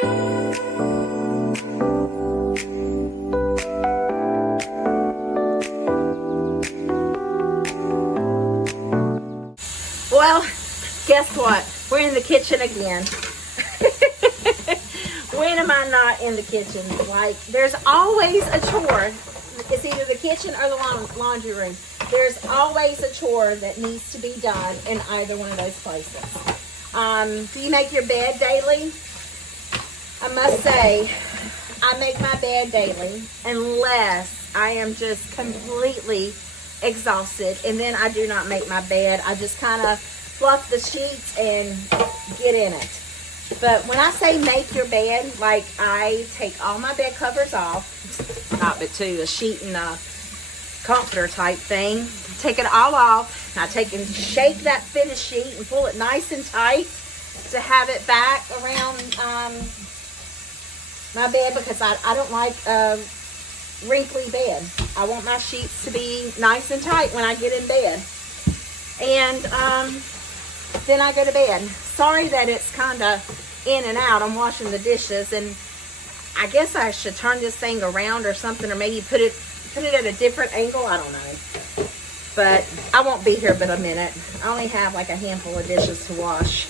Well, guess what? We're in the kitchen again. When am I not in the kitchen? Like, there's always a chore. It's either the kitchen or the laundry room. There's always a chore that needs to be done in either one of those places. Do you make your bed daily? I must say, I make my bed daily unless I am just completely exhausted, and then I do not make my bed. I just kind of fluff the sheets and get in it. But when I say make your bed, like, I take all my bed covers off, not but two, a sheet and a comforter type thing, take it all off. I take and shake that finished sheet and pull it nice and tight to have it back around my bed, because I don't like wrinkly bed. I want my sheets to be nice and tight when I get in bed. And then I go to bed. Sorry that it's kind of in and out. I'm washing the dishes, and I guess I should turn this thing around or something, or maybe put it at a different angle. I don't know. But I won't be here but a minute. I only have like a handful of dishes to wash.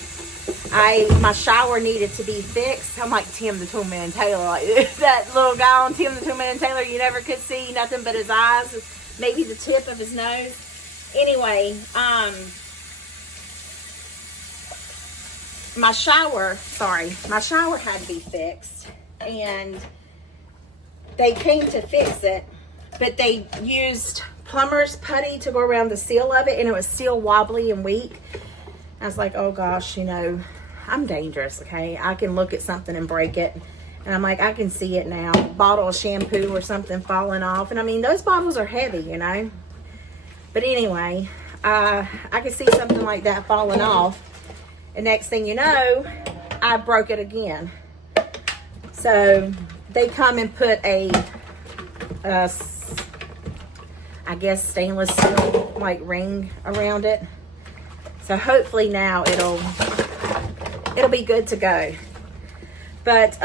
My shower needed to be fixed. I'm like Tim the Toolman Taylor, like that little guy on Tim the Toolman Taylor. You never could see nothing but his eyes, maybe the tip of his nose. Anyway, my shower had to be fixed, and they came to fix it, but they used plumber's putty to go around the seal of it, and it was still wobbly and weak. I was like, oh gosh, you know, I'm dangerous, okay? I can look at something and break it. And I'm like, I can see it now. Bottle of shampoo or something falling off. And I mean, those bottles are heavy, you know. But anyway, I could see something like that falling off. And next thing you know, I broke it again. So they come and put a I guess stainless steel like ring around it. So hopefully now it'll be good to go. But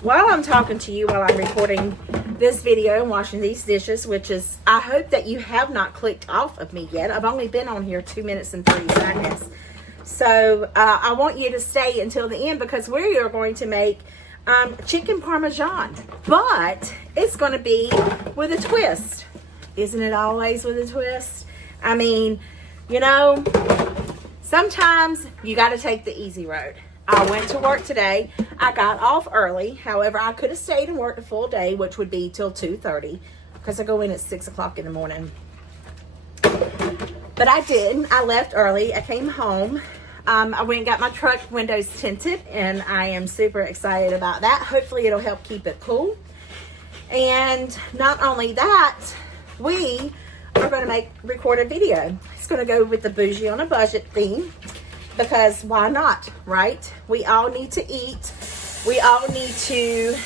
while I'm talking to you, while I'm recording this video and washing these dishes, which is, I hope that you have not clicked off of me yet. I've only been on here 2 minutes and 30 seconds. So I want you to stay until the end, because we are going to make chicken parmesan, but it's going to be with a twist. Isn't it always with a twist? I mean, you know, sometimes you got to take the easy road. I went to work today. I got off early. However, I could have stayed and worked a full day, which would be till 2:30, because I go in at 6 o'clock in the morning. But I didn't. I left early. I came home. I went and got my truck windows tinted, and I am super excited about that. Hopefully it'll help keep it cool. And not only that, we are going to record a video. It's going to go with the bougie on a budget theme, because why not, right? We all need to eat. We all need to,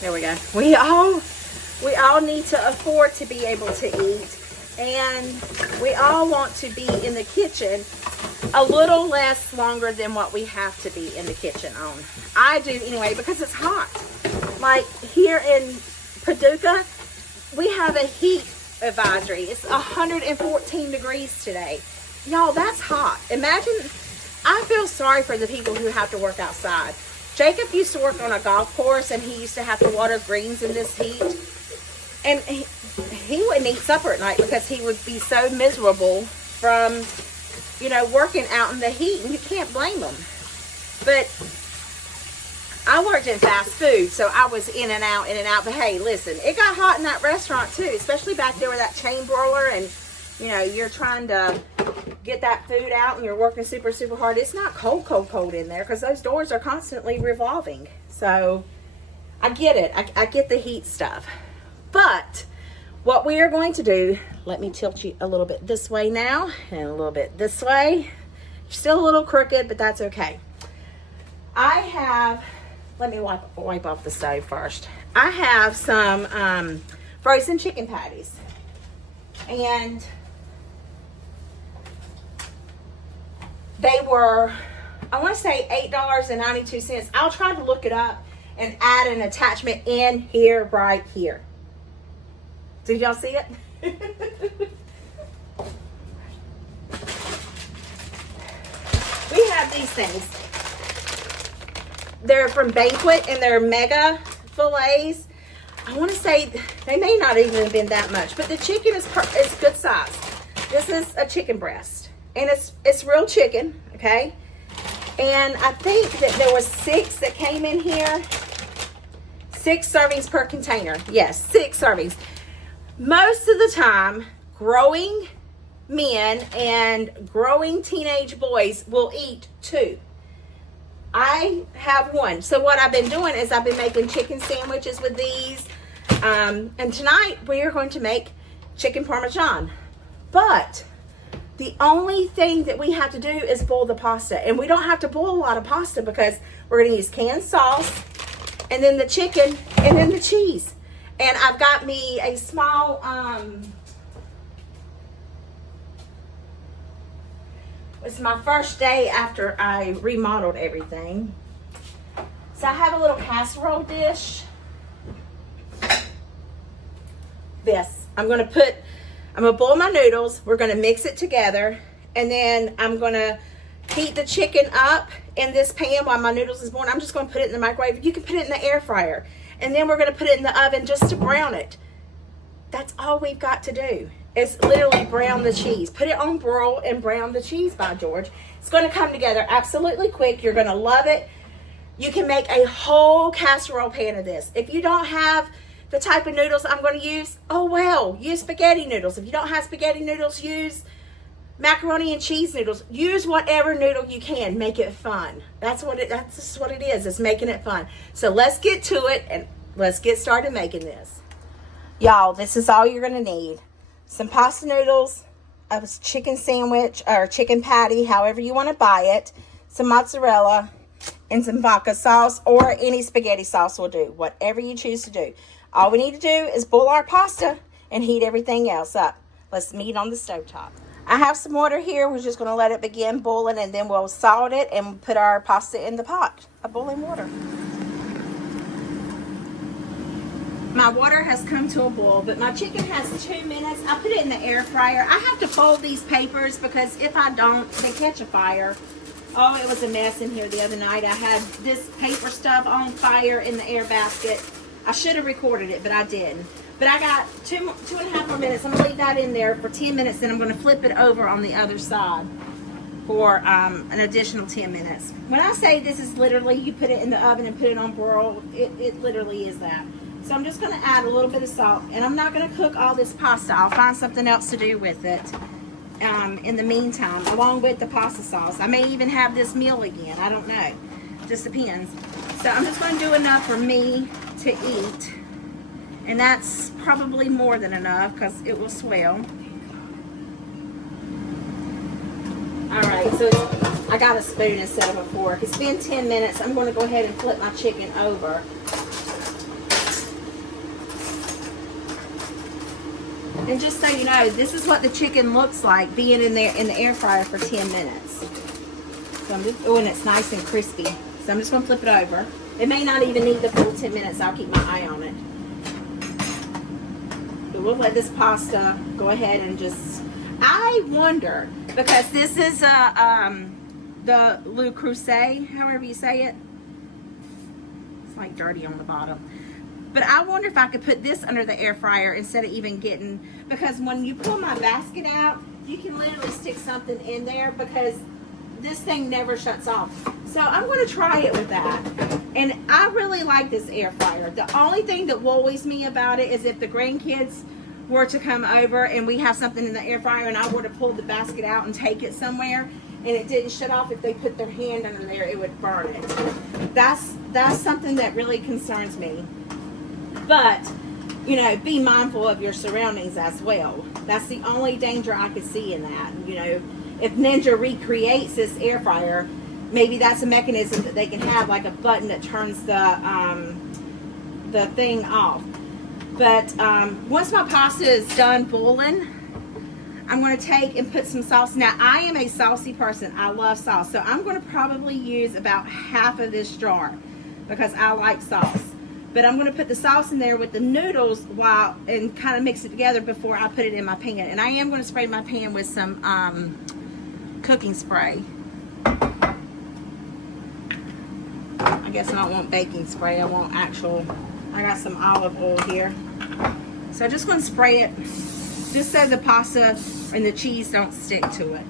there we go. We all need to afford to be able to eat. And we all want to be in the kitchen a little less longer than what we have to be in the kitchen on. I do anyway, because it's hot. Like here in Paducah, we have a heat advisory. It's 114 degrees today. Y'all, that's hot. Imagine, I feel sorry for the people who have to work outside. Jacob used to work on a golf course, and he used to have to water greens in this heat. And he wouldn't eat supper at night because he would be so miserable from, you know, working out in the heat, and you can't blame him. But I worked in fast food, so I was in and out. But hey, listen, it got hot in that restaurant too, especially back there with that chain broiler, and you know, you're trying to get that food out and you're working super, super hard. It's not cold in there, because those doors are constantly revolving. So I get it. I get the heat stuff. But what we are going to do, let me tilt you a little bit this way now and a little bit this way. Still a little crooked, but that's okay. I have, let me wipe off the stove first. I have some frozen chicken patties. And they were I want to say $8.92. I'll try to look it up and add an attachment in here, right here. Did y'all see it? We have these things. They're from Banquet and they're mega fillets. I want to say they may not even have been that much, but the chicken is good size. This is a chicken breast, and it's real chicken, okay? And I think that there was 6 that came in here. 6 servings per container. Yes, 6 servings. Most of the time, growing men and growing teenage boys will eat 2. I have 1. So what I've been doing is I've been making chicken sandwiches with these. And tonight we are going to make chicken parmesan. But the only thing that we have to do is boil the pasta. And we don't have to boil a lot of pasta because we're going to use canned sauce, and then the chicken, and then the cheese. And I've got me a small, it's my first day after I remodeled everything. So I have a little casserole dish. I'm gonna boil my noodles. We're gonna mix it together, and then I'm gonna heat the chicken up in this pan while my noodles is boiling. I'm just gonna put it in the microwave. You can put it in the air fryer, and then we're gonna put it in the oven just to brown it. That's all we've got to do. It's literally brown the cheese. Put it on broil and brown the cheese, by George. It's gonna come together absolutely quick. You're gonna love it. You can make a whole casserole pan of this. If you don't have the type of noodles I'm going to use, oh well, use spaghetti noodles. If you don't have spaghetti noodles, use macaroni and cheese noodles. Use whatever noodle you can. Make it fun. That's just what it is. It's making it fun. So let's get to it and let's get started making this. Y'all, this is all you're going to need. Some pasta noodles, a chicken sandwich or chicken patty, however you want to buy it, some mozzarella, and some vodka sauce, or any spaghetti sauce will do. Whatever you choose to do. All we need to do is boil our pasta and heat everything else up. Let's meet on the stovetop. I have some water here. We're just going to let it begin boiling, and then we'll salt it and put our pasta in the pot of boiling water. My water has come to a boil, but my chicken has 2 minutes. I put it in the air fryer. I have to fold these papers because if I don't, they catch a fire. Oh, it was a mess in here the other night. I had this paper stuff on fire in the air basket. I should have recorded it, but I didn't. But I got two and a half more minutes. I'm going to leave that in there for 10 minutes, then I'm going to flip it over on the other side for an additional 10 minutes. When I say this is literally, you put it in the oven and put it on broil, it literally is that. So I'm just going to add a little bit of salt, and I'm not going to cook all this pasta. I'll find something else to do with it in the meantime, along with the pasta sauce. I may even have this meal again. I don't know. Just depends. So I'm just going to do enough for me to eat, and that's probably more than enough because it will swell. Alright, so I got a spoon instead of a fork. It's been 10 minutes. I'm going to go ahead and flip my chicken over. And just so you know, this is what the chicken looks like being in there in the air fryer for 10 minutes. So I'm just, oh, and it's nice and crispy. So I'm just going to flip it over. It may not even need the full 10 minutes. I'll keep my eye on it. But we'll let this pasta go ahead and just... I wonder, because this is the Le Creuset, however you say it. It's like dirty on the bottom. But I wonder if I could put this under the air fryer instead of even getting... Because when you pull my basket out, you can literally stick something in there because this thing never shuts off. So I'm going to try it with that. And I really like this air fryer. The only thing that worries me about it is if the grandkids were to come over and we have something in the air fryer and I were to pull the basket out and take it somewhere and it didn't shut off, if they put their hand under there, it would burn it. That's something that really concerns me. But, you know, be mindful of your surroundings as well. That's the only danger I could see in that. You know, if Ninja recreates this air fryer, maybe that's a mechanism that they can have, like a button that turns the thing off. But once my pasta is done boiling, I'm going to take and put some sauce. Now, I am a saucy person. I love sauce. So I'm going to probably use about half of this jar because I like sauce. But I'm going to put the sauce in there with the noodles and kind of mix it together before I put it in my pan. And I am going to spray my pan with some cooking spray. I guess I don't want baking spray. I want actual, I got some olive oil here. So I'm just going to spray it just so the pasta and the cheese don't stick to it.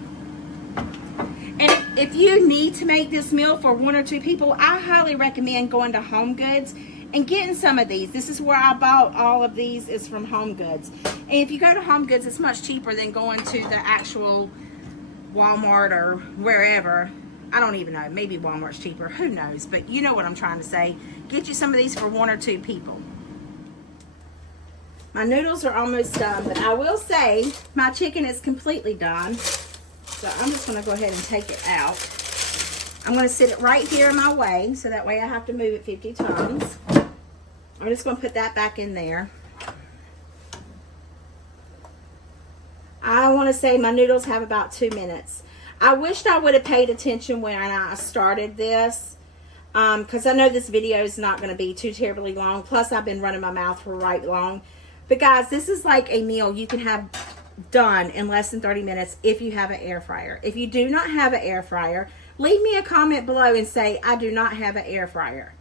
And if you need to make this meal for 1 or 2 people, I highly recommend going to Home Goods and getting some of these. This is where I bought all of these, is from Home Goods. And if you go to Home Goods, it's much cheaper than going to the actual Walmart or wherever. I don't even know, maybe Walmart's cheaper, who knows, but you know what I'm trying to say. Get you some of these for 1 or 2 people. My noodles are almost done, but I will say my chicken is completely done. So I'm just gonna go ahead and take it out. I'm gonna sit it right here in my way, so that way I have to move it 50 times. I'm just gonna put that back in there. I wanna say my noodles have about 2 minutes. I wished I would have paid attention when I started this, because I know this video is not going to be too terribly long. Plus, I've been running my mouth for right long. But guys, this is like a meal you can have done in less than 30 minutes if you have an air fryer. If you do not have an air fryer, leave me a comment below and say, I do not have an air fryer.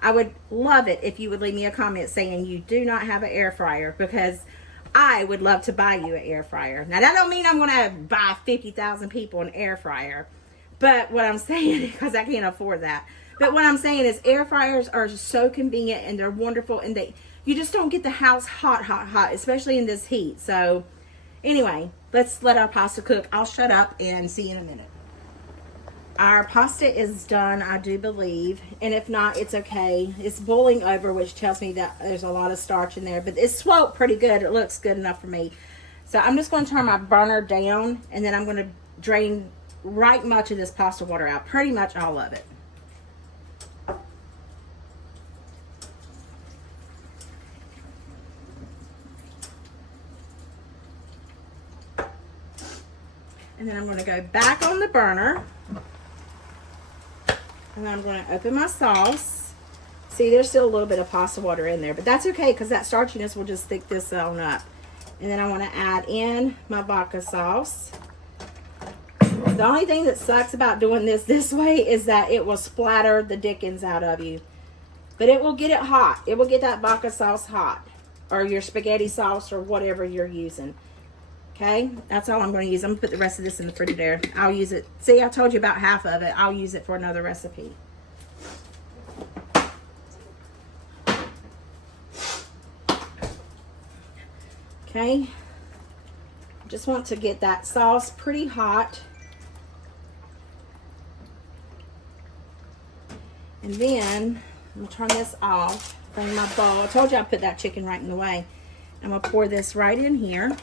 I would love it if you would leave me a comment saying you do not have an air fryer, because I would love to buy you an air fryer. Now, that don't mean I'm going to buy 50,000 people an air fryer. But what I'm saying, because I can't afford that. But what I'm saying is air fryers are so convenient and they're wonderful. And you just don't get the house hot, hot, hot, especially in this heat. So, anyway, let's let our pasta cook. I'll shut up and see you in a minute. Our pasta is done, I do believe, and if not, it's okay. It's boiling over, which tells me that there's a lot of starch in there, but it's swelled pretty good. It looks good enough for me. So I'm just going to turn my burner down, and then I'm going to drain right much of this pasta water out, pretty much all of it. And then I'm going to go back on the burner. And I'm going to open my sauce. See, there's still a little bit of pasta water in there, but that's okay because that starchiness will just thick this on up. And then I want to add in my vodka sauce. The only thing that sucks about doing this way is that it will splatter the dickens out of you. But it will get it hot. It will get that vodka sauce hot. Or your spaghetti sauce or whatever you're using. Okay, that's all I'm going to use. I'm going to put the rest of this in the Frigidaire. I'll use it. See, I told you about half of it. I'll use it for another recipe. Okay, just want to get that sauce pretty hot. And then I'm going to turn this off. Bring my bowl. I told you I'd put that chicken right in the way. I'm going to pour this right in here.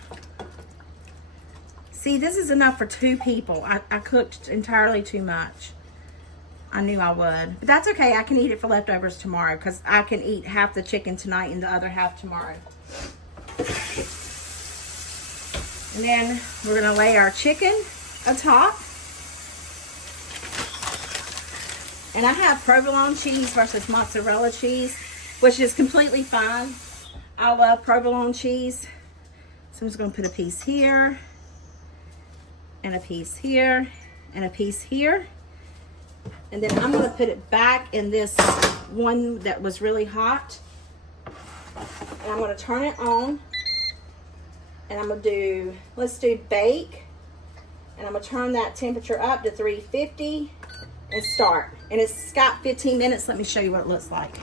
See, this is enough for 2 people. I cooked entirely too much. I knew I would. But that's okay. I can eat it for leftovers tomorrow because I can eat half the chicken tonight and the other half tomorrow. And then we're going to lay our chicken atop. And I have provolone cheese versus mozzarella cheese, which is completely fine. I love provolone cheese. So I'm just going to put a piece here. And a piece here, and a piece here. And then I'm going to put it back in this one that was really hot. And I'm going to turn it on. And I'm going to do, let's do bake. And I'm going to turn that temperature up to 350 and start. And it's got 15 minutes. Let me show you what it looks like.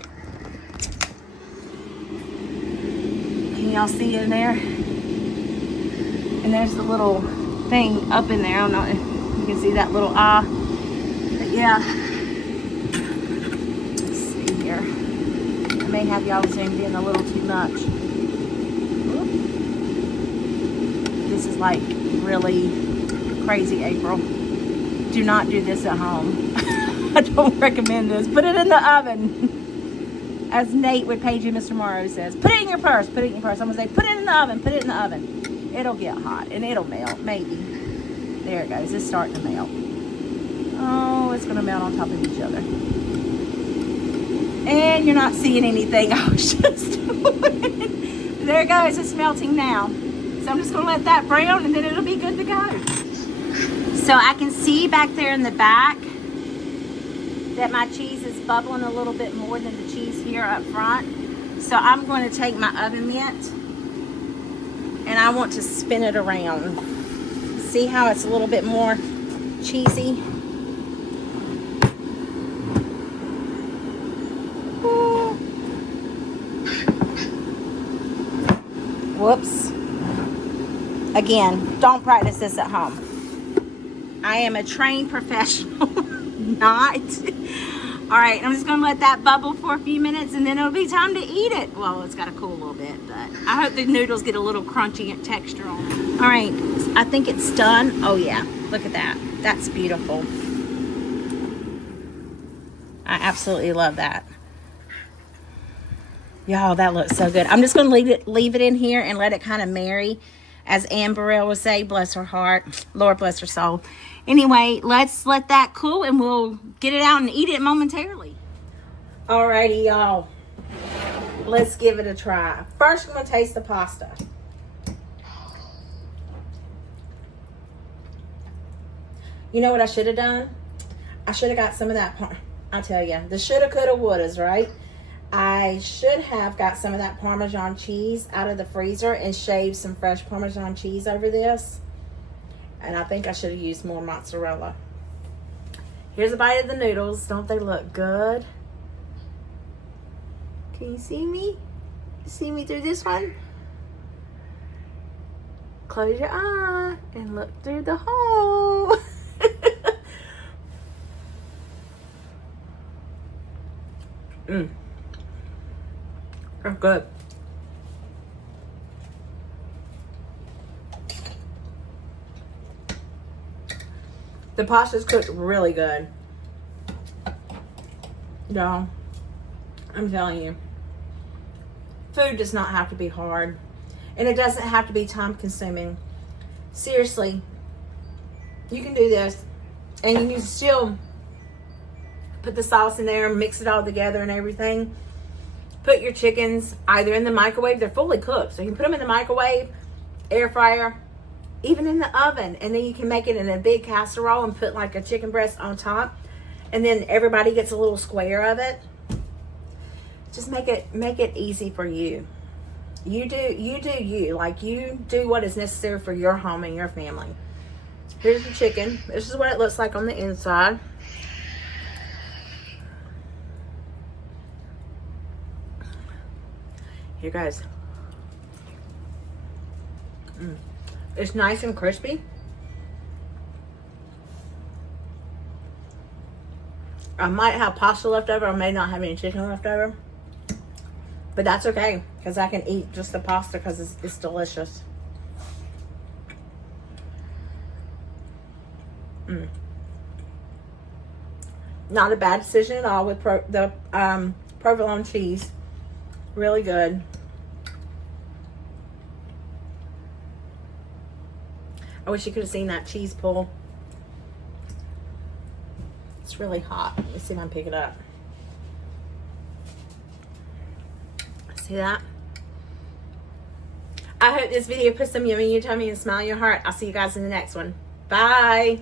Can y'all see it in there? And there's the little thing up in there. I don't know if you can see that little eye. But yeah. Let's see here. I may have y'all zoomed in a little too much. This is like really crazy, April. Do not do this at home. I don't recommend this. Put it in the oven. As Nate with Paige and Mr. Morrow says. Put it in your purse. Put it in your purse. I'm going to say put it in the oven. Put it in the oven. It'll get hot and it'll melt, maybe. There it goes. It's starting to melt. Oh, it's going to melt on top of each other. And you're not seeing anything. I was just doing. There it goes. It's melting now. So I'm just going to let that brown and then it'll be good to go. So I can see back there in the back that my cheese is bubbling a little bit more than the cheese here up front. So I'm going to take my oven mitt and I want to spin it around. See how it's a little bit more cheesy? Ooh. Whoops. Again, don't practice this at home. I am a trained professional, not. All right, I'm just gonna let that bubble for a few minutes and then it'll be time to eat it. Well, it's gotta cool a little bit, but I hope the noodles get a little crunchy texture on them. All right, I think it's done. Oh yeah, look at that. That's beautiful. I absolutely love that. Y'all, that looks so good. I'm just gonna leave it in here and let it kind of marry. As Anne Burrell would say, bless her heart, Lord bless her soul. Anyway, let's let that cool and we'll get it out and eat it momentarily. Alrighty, y'all. Let's give it a try. First, I'm going to taste the pasta. You know what I should have done? I should have got some of that, I tell you, the shoulda, coulda, wouldas, right? I should have got some of that Parmesan cheese out of the freezer and shaved some fresh Parmesan cheese over this. And I think I should have used more mozzarella. Here's a bite of the noodles. Don't they look good? Can you see me? You see me through this one? Close your eye and look through the hole. They're good. The pasta's cooked really good. Y'all, I'm telling you, food does not have to be hard. And it doesn't have to be time consuming. Seriously, you can do this and you can still put the sauce in there and mix it all together and everything. Put your chickens either in the microwave. They're fully cooked. So you can put them in the microwave, air fryer, even in the oven. And then you can make it in a big casserole and put like a chicken breast on top. And then everybody gets a little square of it. Just make it easy for you. You do you. Like, you do what is necessary for your home and your family. Here's the chicken. This is what it looks like on the inside. Here goes. It's nice and crispy. I might have pasta left over. I may not have any chicken left over. But that's okay, because I can eat just the pasta because it's delicious. Not a bad decision at all with the provolone cheese. Really good. I wish you could have seen that cheese pull. It's really hot. Let me see if I can pick it up. See that? I hope this video put some yummy in your tummy and smile in your heart. I'll see you guys in the next one. Bye.